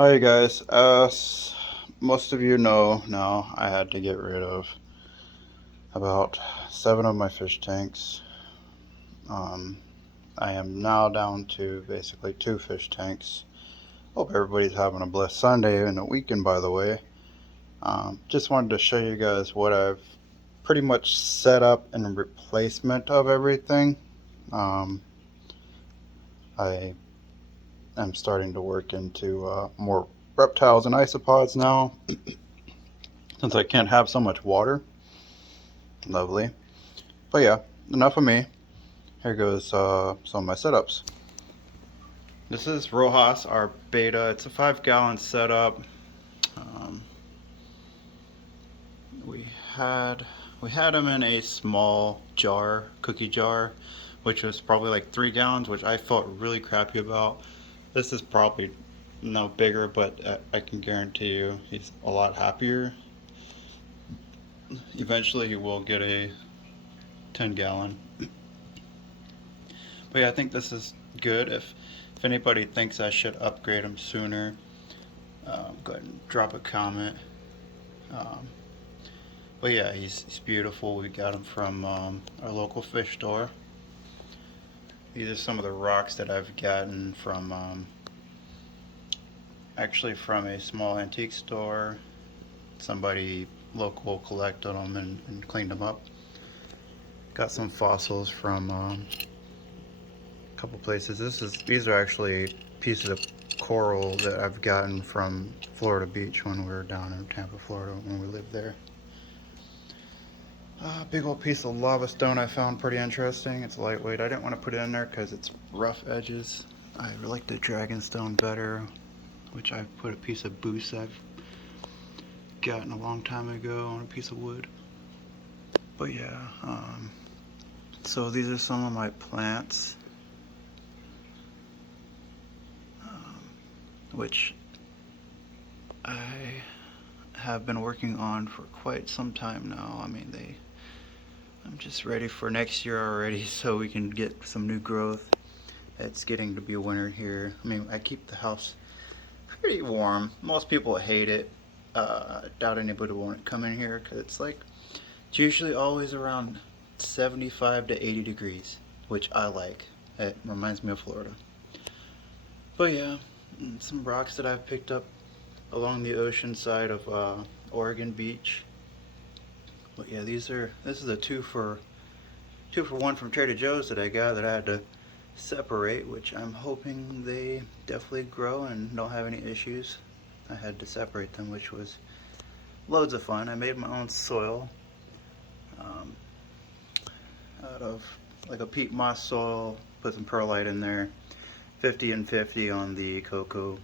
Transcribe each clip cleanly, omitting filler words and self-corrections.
Hi guys, as most of you know now, I had to get rid of about 7 of my fish tanks. Um, I am now down to basically 2 fish tanks. Hope everybody's having a blessed Sunday and a weekend, by the way. Just wanted to show you guys what I've pretty much set up in replacement of everything. Um, I am starting to work into more reptiles and isopods now, since I can't have so much water. Lovely. But yeah, enough of me. Here goes some of my setups. This is Rojas, our beta. It's a 5-gallon setup. Um, we had we had them in a small jar, cookie jar, which was probably like 3 gallons, which I felt really crappy about. This is probably no bigger, but I can guarantee you he's a lot happier. Eventually, he will get a 10-gallon. But yeah, I think this is good. If anybody thinks I should upgrade him sooner, go ahead and drop a comment. Um, but yeah, he's beautiful. We got him from our local fish store. These are some of the rocks that I've gotten from actually from a small antique store. Somebody local collected them and cleaned them up. Got some fossils from a couple places. These are actually pieces of coral that I've gotten from Florida Beach when we were down in Tampa, Florida, when we lived there. Big old piece of lava stone I found pretty interesting. It's lightweight. I didn't want to put it in there because it's rough edges. I like the dragon stone better, which I put a piece of boost I've gotten a long time ago on a piece of wood. But yeah, so these are some of my plants, which I have been working on for quite some time now. I mean, I'm just ready for next year already, so we can get some new growth. It's getting to be winter here. I mean, I keep the house pretty warm. Most people hate it. I doubt anybody won't come in here because it's usually always around 75 to 80 degrees, which I like. It reminds me of Florida. But yeah, some rocks that I've picked up along the ocean side of Oregon Beach. But yeah, this is a two for one from Trader Joe's that I got that I had to separate, which I'm hoping they definitely grow and don't have any issues. I had to separate them, which was loads of fun. I made my own soil um, out of like a peat moss soil, put some perlite in there, 50 and 50 on the cocoa,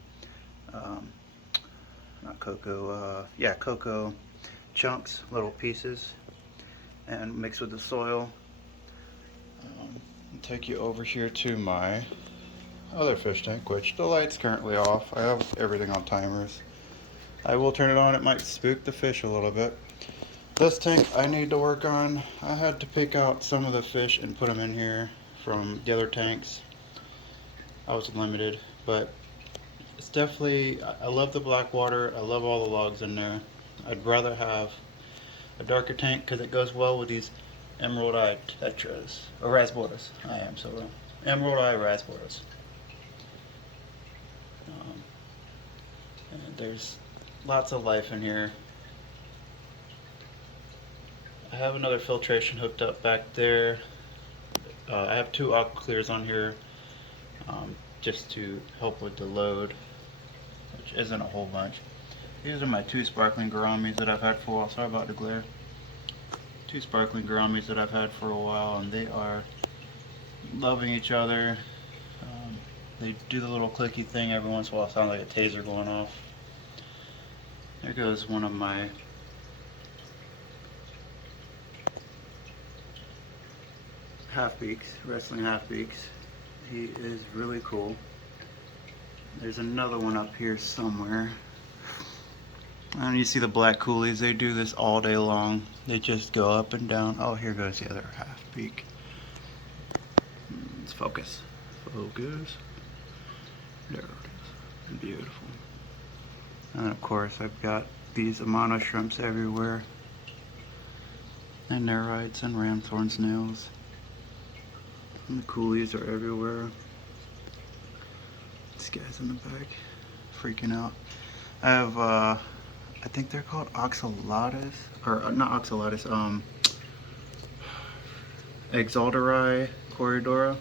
um, not cocoa, yeah, cocoa chunks, little pieces, and mix with the soil. I'll take you over here to my other fish tank, which the light's currently off. I have everything on timers. I will turn it on. It might spook the fish a little bit. This tank I need to work on. I had to pick out some of the fish and put them in here from the other tanks. I was limited, but it's definitely, I love the black water. I love all the logs in there. I'd rather have a darker tank because it goes well with these emerald eye tetras, or rasboras. I am so wrong. Emerald eye rasboras. And there's lots of life in here. I have another filtration hooked up back there. I have 2 aqua clears on here just to help with the load, which isn't a whole bunch. These are my 2 sparkling gouramis that I've had for a while. Sorry about the glare. 2 sparkling gouramis that I've had for a while, and they are loving each other. They do the little clicky thing every once in a while. Sound like a taser going off. There goes one of my half-beaks, wrestling half-beaks. He is really cool. There's another one up here somewhere. And you see the black coolies, they do this all day long. They just go up and down. Oh, here goes the other half-beak. Let's focus. Focus. There it is. Beautiful. And of course I've got these Amano shrimps everywhere, and nerites and ramthorn snails. And the coolies are everywhere. This guy's in the back, freaking out. I have, I think they're called oxalatus, or not oxalatus, Exalteri corridora,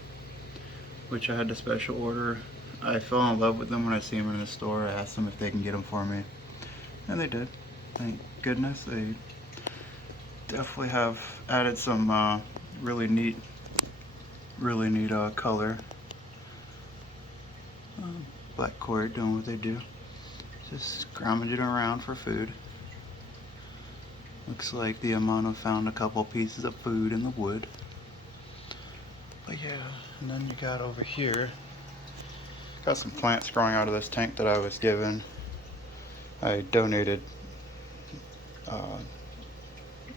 which I had to special order. I fell in love with them when I see them in the store. I asked them if they can get them for me, and they did. Thank goodness. They definitely have added some really neat color. Black koi doing what they do, just scrounging around for food. Looks like the Amano found a couple pieces of food in the wood. But yeah, and then you got over here, got some plants growing out of this tank that I was given. I donated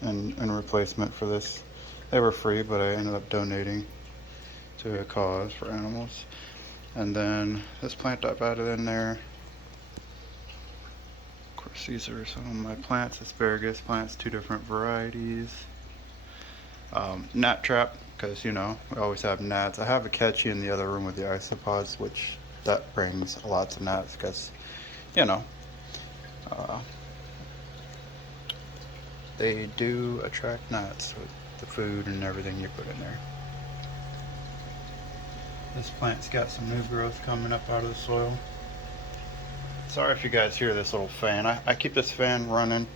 in replacement for this. They were free, but I ended up donating to a cause for animals. And then this plant I've added in there. Of course, these are some of my plants, asparagus plants, 2 different varieties. Gnat trap, because you know, we always have gnats. I have a catchy in the other room with the isopods, which that brings lots of gnats because, you know, they do attract gnats with the food and everything you put in there. This plant's got some new growth coming up out of the soil. Sorry if you guys hear this little fan. I keep this fan running.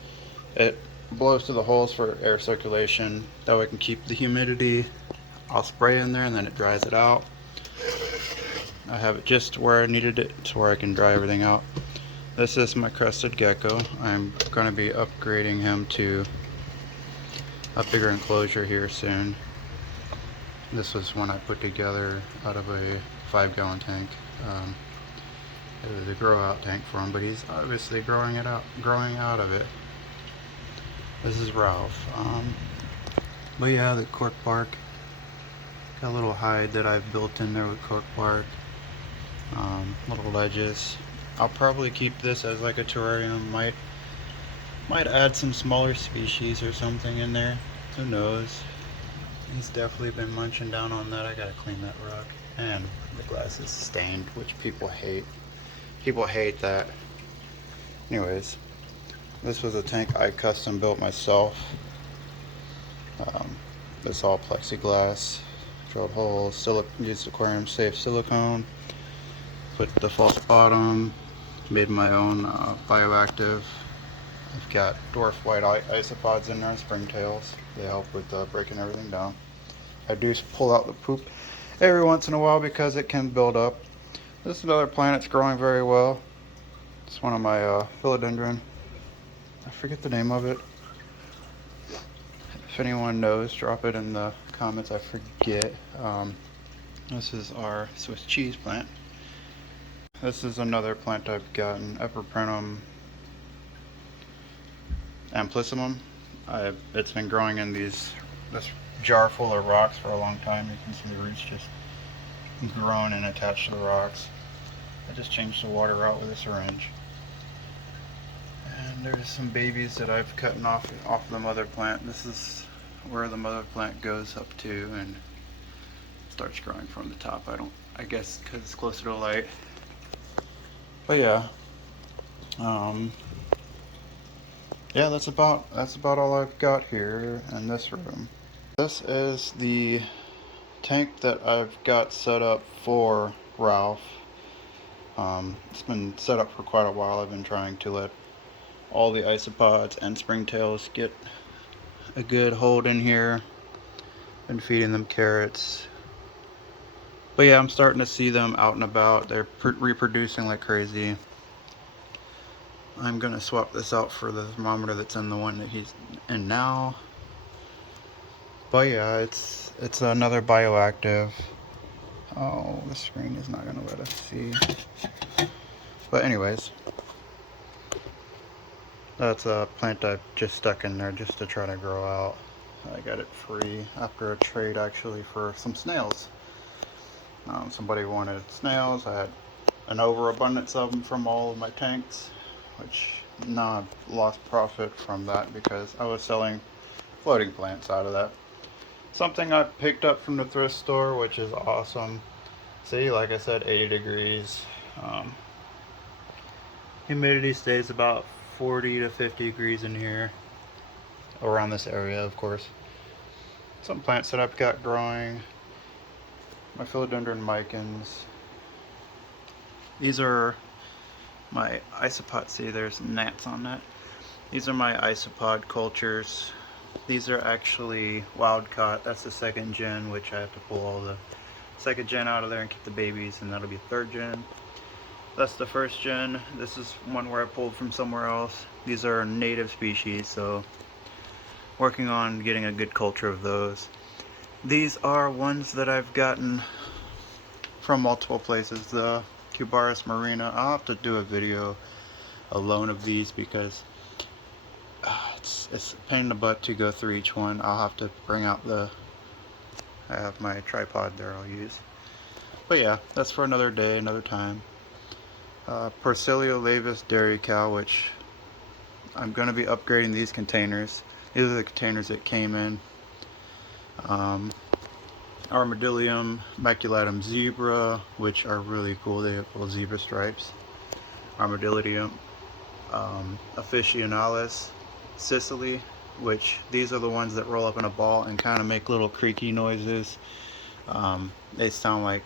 It blows to the holes for air circulation. That way I can keep the humidity. I'll spray in there and then it dries it out. I have it just where I needed it to where I can dry everything out. This is my Crested Gecko. I'm going to be upgrading him to a bigger enclosure here soon. This was one I put together out of a 5-gallon tank. It was a grow out tank for him, but he's obviously growing out of it. This is Ralph. But yeah, the cork bark. Got a little hide that I've built in there with cork bark. Little ledges. I'll probably keep this as like a terrarium. Might add some smaller species or something in there. Who knows? He's definitely been munching down on that. I gotta clean that rock. And the glass is stained, which people hate. People hate that. Anyways, this was a tank I custom built myself. It's all plexiglass, drilled holes, used aquarium safe silicone, put the false bottom, made my own bioactive. I've got dwarf white isopods in there, springtails. They help with breaking everything down. I do pull out the poop every once in a while because it can build up. This is another plant that's growing very well. It's one of my philodendron. I forget the name of it. If anyone knows, drop it in the comments. I forget. This is our Swiss cheese plant. This is another plant I've gotten, Peperomia amplissimum. It's been growing in this jar full of rocks for a long time. You can see the roots just grown and attached to the rocks. I just changed the water out with a syringe. And there's some babies that I've cut off the mother plant. This is where the mother plant goes up to and starts growing from the top. I guess because it's closer to light. But yeah. Yeah, that's about all I've got here in this room. This is the tank that I've got set up for Ralph. It's been set up for quite a while. I've been trying to let all the isopods and springtails get a good hold in here. Been feeding them carrots. But yeah, I'm starting to see them out and about. They're reproducing like crazy. I'm gonna swap this out for the thermometer that's in the one that he's in now. But yeah, it's another bioactive. Oh, the screen is not gonna let us see. But anyways, that's a plant I've just stuck in there just to try to grow out. I got it free after a trade actually for some snails. Somebody wanted snails. I had an overabundance of them from all of my tanks. which now I've lost profit from that because I was selling floating plants out of that. Something I picked up from the thrift store, which is awesome. See, like I said, 80 degrees. Humidity stays about 40 to 50 degrees in here, around this area, of course. Some plants that I've got growing. My philodendron micans. These are my isopod. See, there's gnats on that. These are my Isopod Cultures. These are actually wild caught. That's the second gen, which I have to pull all the second gen out of there and keep the babies, and that'll be third gen. That's the first gen. This is one where I pulled from somewhere else. These are native species, so working on getting a good culture of those. These are ones that I've gotten from multiple places. The Gouramis marina. I'll have to do a video alone of these because it's a pain in the butt to go through each one. I'll have to bring out I have my tripod there I'll use. But yeah, that's for another day, another time. Porcellio laevis dairy cow, which I'm going to be upgrading these containers. These are the containers that came in. Armadillium, maculatum zebra, which are really cool. They have little zebra stripes. Armadillium, officinalis, Sicily, which these are the ones that roll up in a ball and kind of make little creaky noises. They sound like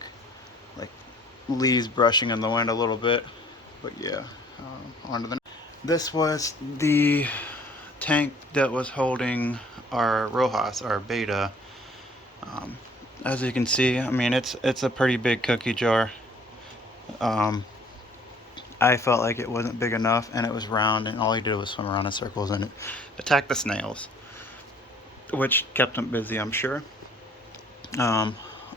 leaves brushing in the wind a little bit. But yeah, on to the next. This was the tank that was holding our Rojas, our beta. As you can see, I mean, it's a pretty big cookie jar. I felt like it wasn't big enough, and it was round, and all he did was swim around in circles and attack the snails, which kept him busy, I'm sure.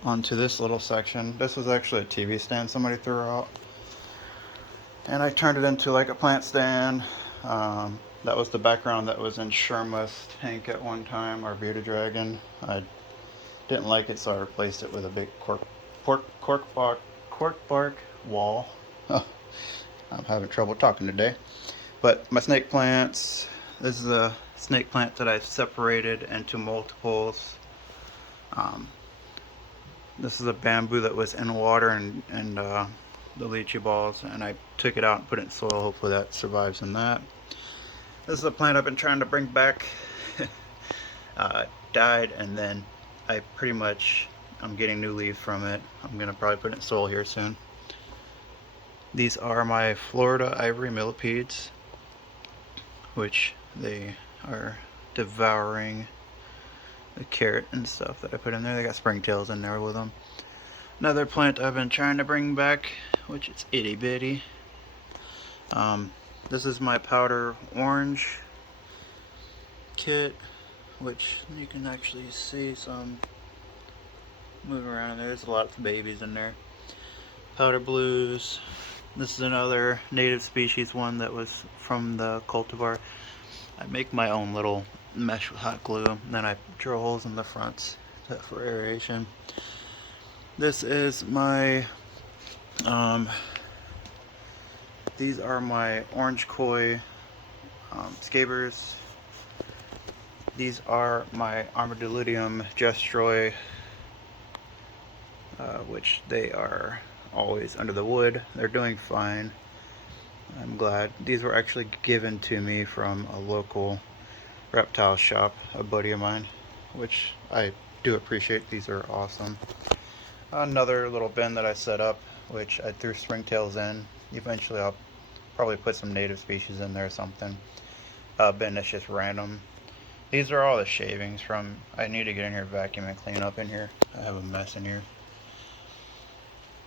Onto this little section. This was actually a TV stand somebody threw out, and I turned it into like a plant stand. That was the background that was in Sherma's tank at one time, our bearded dragon. I didn't like it, so I replaced it with a big cork bark wall. I'm having trouble talking today. But my snake plants, this is a snake plant that I separated into multiples. This is a bamboo that was in water and the lychee balls, and I took it out and put it in soil. Hopefully that survives in that. This is a plant I've been trying to bring back. Died, and then I'm getting new leaves from it. I'm gonna probably put it in soil here soon. These are my Florida Ivory Millipedes, which they are devouring the carrot and stuff that I put in there. They got springtails in there with them. Another plant I've been trying to bring back, which is itty bitty. This is my powder orange kit, which you can actually see some moving around in there. There's a lot of babies in there. Powder blues. This is another native species one that was from the cultivar. I make my own little mesh with hot glue, and then I drill holes in the fronts for aeration. This is my these are my orange koi scabers. These are my Armadillium gestroy, which they are always under the wood. They're doing fine. I'm glad. These were actually given to me from a local reptile shop, a buddy of mine, which I do appreciate. These are awesome. Another little bin that I set up, which I threw springtails in. Eventually I'll probably put some native species in there or something. Bin that's just random. These are all the shavings from, I need to get in here, vacuum and clean up in here. I have a mess in here.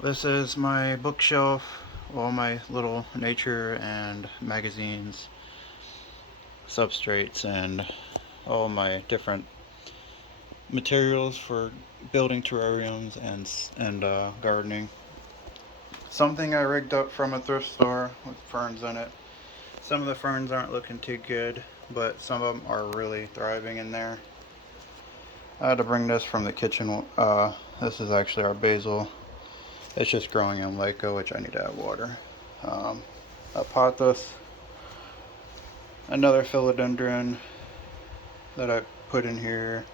This is my bookshelf, all my little nature and magazines, substrates, and all my different materials for building terrariums and gardening. Something I rigged up from a thrift store with ferns in it. Some of the ferns aren't looking too good, but some of them are really thriving in there. I had to bring this from the kitchen. This is actually our basil. It's just growing in Lego, which I need to add water. Apothos. another philodendron that I put in here,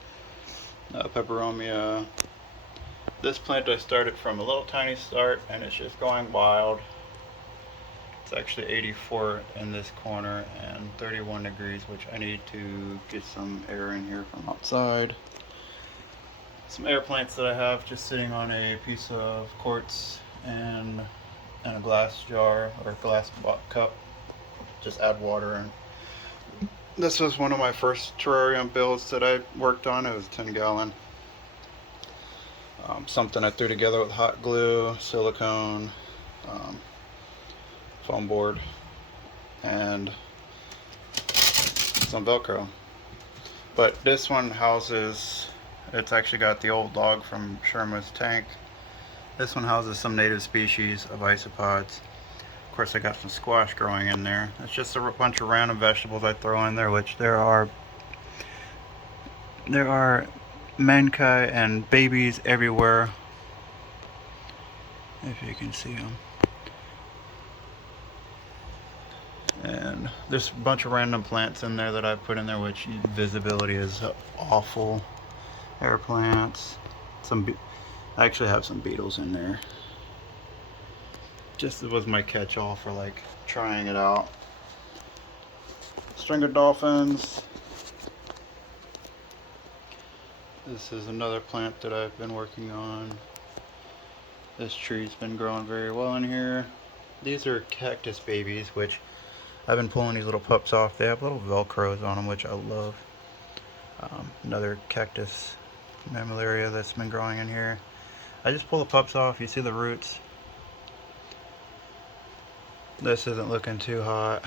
Peperomia. This plant I started from a little tiny start and it's just going wild. It's actually 84 in this corner and 31 degrees, which I need to get some air in here from outside. Some air plants that I have just sitting on a piece of quartz and a glass jar or glass cup. Just add water in. This was one of my first terrarium builds that I worked on. It was a 10-gallon. Something I threw together with hot glue, silicone, foam board, and some Velcro. But this one houses, it's actually got the old log from Sherman's tank. This one houses some native species of isopods. Of course, I got some squash growing in there. It's just a bunch of random vegetables I throw in there, which there are mankai and babies everywhere, if you can see them. And there's a bunch of random plants in there that I put in there, which visibility is awful. Air plants. I actually have some beetles in there. Just it was my catch-all for like trying it out. String of dolphins. This is another plant that I've been working on. This tree's been growing very well in here. These are cactus babies, which I've been pulling these little pups off. They have little velcros on them, which I love. Another cactus mammillaria that's been growing in here. I just pull the pups off. You see the roots. This isn't looking too hot.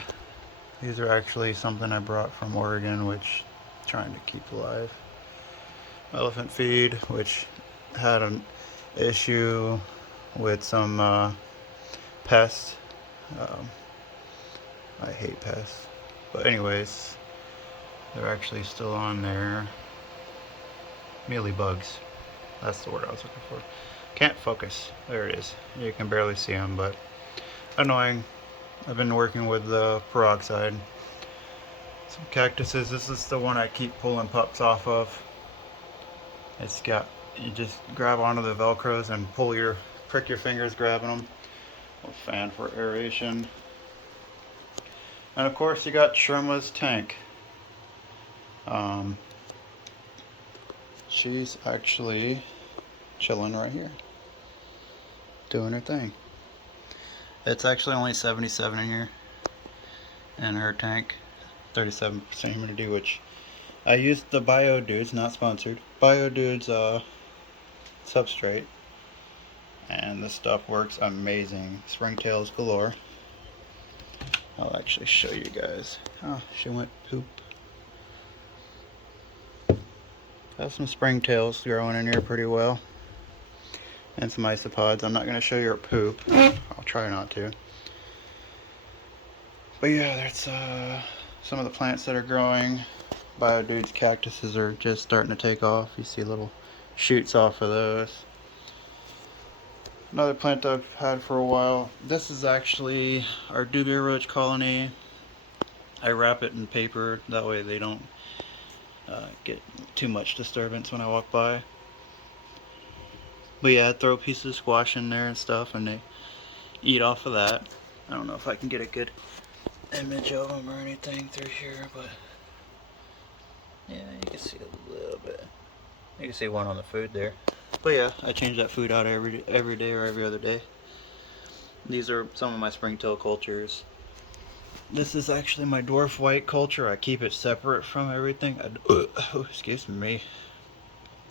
These are actually something I brought from Oregon, which I'm trying to keep alive. Elephant feed, which had an issue with some pests. I hate pests. But anyways, they're actually still on there. Mealy bugs. That's the word I was looking for. Can't focus. There it is. You can barely see them, but annoying. I've been working with the peroxide. Some cactuses. This is the one I keep pulling pups off of. It's got, you just grab onto the velcros and prick your fingers grabbing them. A fan for aeration. And of course you got Sherma's tank. She's actually chilling right here, doing her thing. It's actually only 77 in here in her tank, 37% humidity, which I used the Biodudes, not sponsored, Biodudes substrate, and this stuff works amazing. Springtails galore. I'll actually show you guys. Oh, she went poop. Got some springtails growing in here pretty well. And some isopods. I'm not going to show you her poop. I'll try not to. But yeah, that's some of the plants that are growing. Biodudes cactuses are just starting to take off. You see little shoots off of those. Another plant I've had for a while. This is actually our Dubiour roach colony. I wrap it in paper, that way they don't get too much disturbance when I walk by. But yeah, I throw pieces of squash in there and stuff, and they eat off of that. I don't know if I can get a good image of them or anything through here, but yeah, you can see a little bit. You can see one on the food there. But yeah, I change that food out every day or every other day. These are some of my Springtail Cultures. This is actually my dwarf white culture. I keep it separate from everything. Excuse me.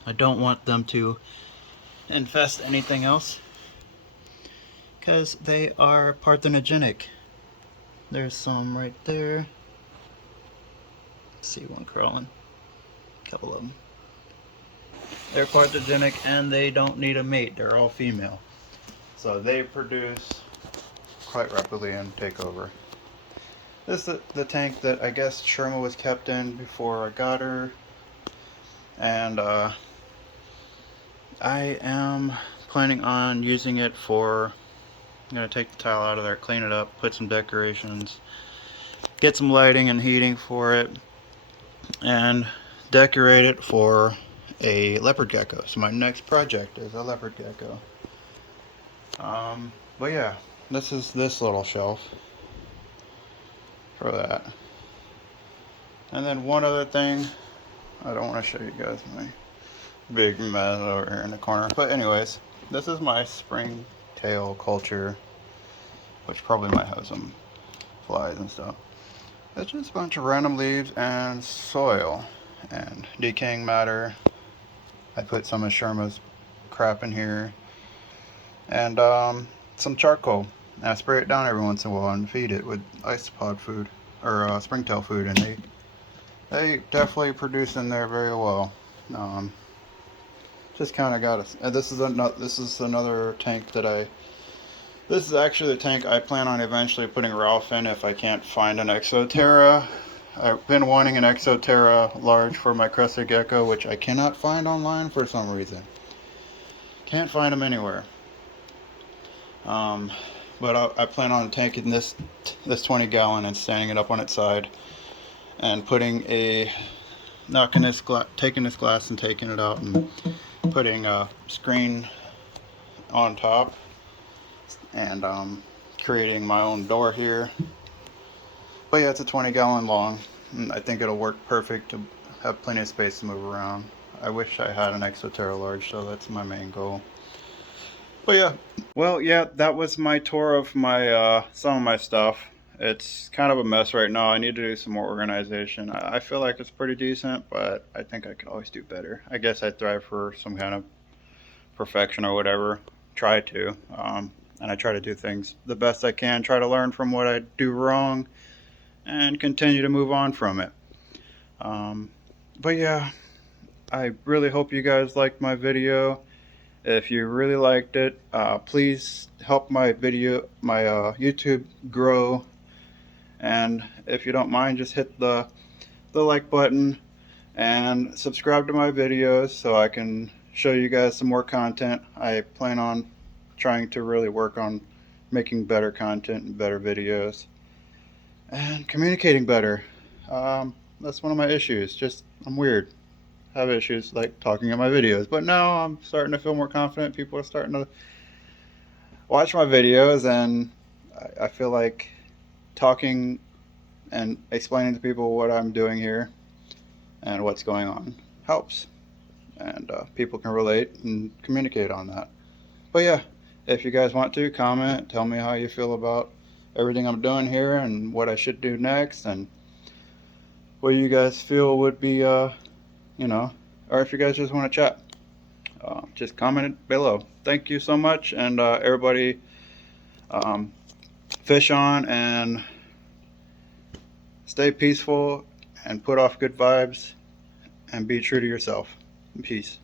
I don't want them to infest anything else because they are parthenogenic. There's some right there. See one crawling. A couple of them. They're parthenogenic and they don't need a mate. They're all female. So they produce quite rapidly and take over. This is the tank that I guess Sherma was kept in before I got her. And I am planning on using it for, I'm going to take the tile out of there, clean it up, put some decorations, get some lighting and heating for it, and decorate it for a leopard gecko. So my next project is a leopard gecko. But yeah, this is this little shelf for that. And then one other thing, I don't want to show you guys my big mess over here in the corner. But anyways, this is my Springtail Culture, which probably might have some flies and stuff. It's just a bunch of random leaves and soil and decaying matter. I put some of Sherma's crap in here, and some charcoal. And I spray it down every once in a while and feed it with Isopod food, or Springtail food, and they definitely produce in there very well. Just kind of got a. This is another tank that This is actually the tank I plan on eventually putting Ralph in if I can't find an Exoterra. I've been wanting an Exoterra large for my Crested Gecko, which I cannot find online for some reason. Can't find them anywhere. But I plan on taking this 20 gallon and standing it up on its side and putting taking this glass and taking it out and putting a screen on top, and creating my own door here. But yeah, it's a 20 gallon long, and I think it'll work perfect to have plenty of space to move around. I wish I had an Exoterra large, so that's my main goal. But yeah, well, yeah, that was my tour of my some of my stuff. It's kind of a mess right now. I need to do some more organization. I feel like it's pretty decent, but I think I could always do better. I guess I thrive for some kind of perfection or whatever. Try to. And I try to do things the best I can, try to learn from what I do wrong, and continue to move on from it. But yeah, I really hope you guys liked my video. If you really liked it, please help my YouTube grow. And if you don't mind, just hit the like button and subscribe to my videos so I can show you guys some more content. I plan on trying to really work on making better content and better videos and communicating better. That's one of my issues. I'm weird. I have issues like talking in my videos, but now I'm starting to feel more confident. People are starting to watch my videos, and I feel like talking and explaining to people what I'm doing here and what's going on helps, and people can relate and communicate on that. But yeah, if you guys want to comment, tell me how you feel about everything I'm doing here and what I should do next, and what you guys feel would be or if you guys just want to chat, just comment it below. Thank you so much, and everybody, fish on and stay peaceful and put off good vibes and be true to yourself. Peace.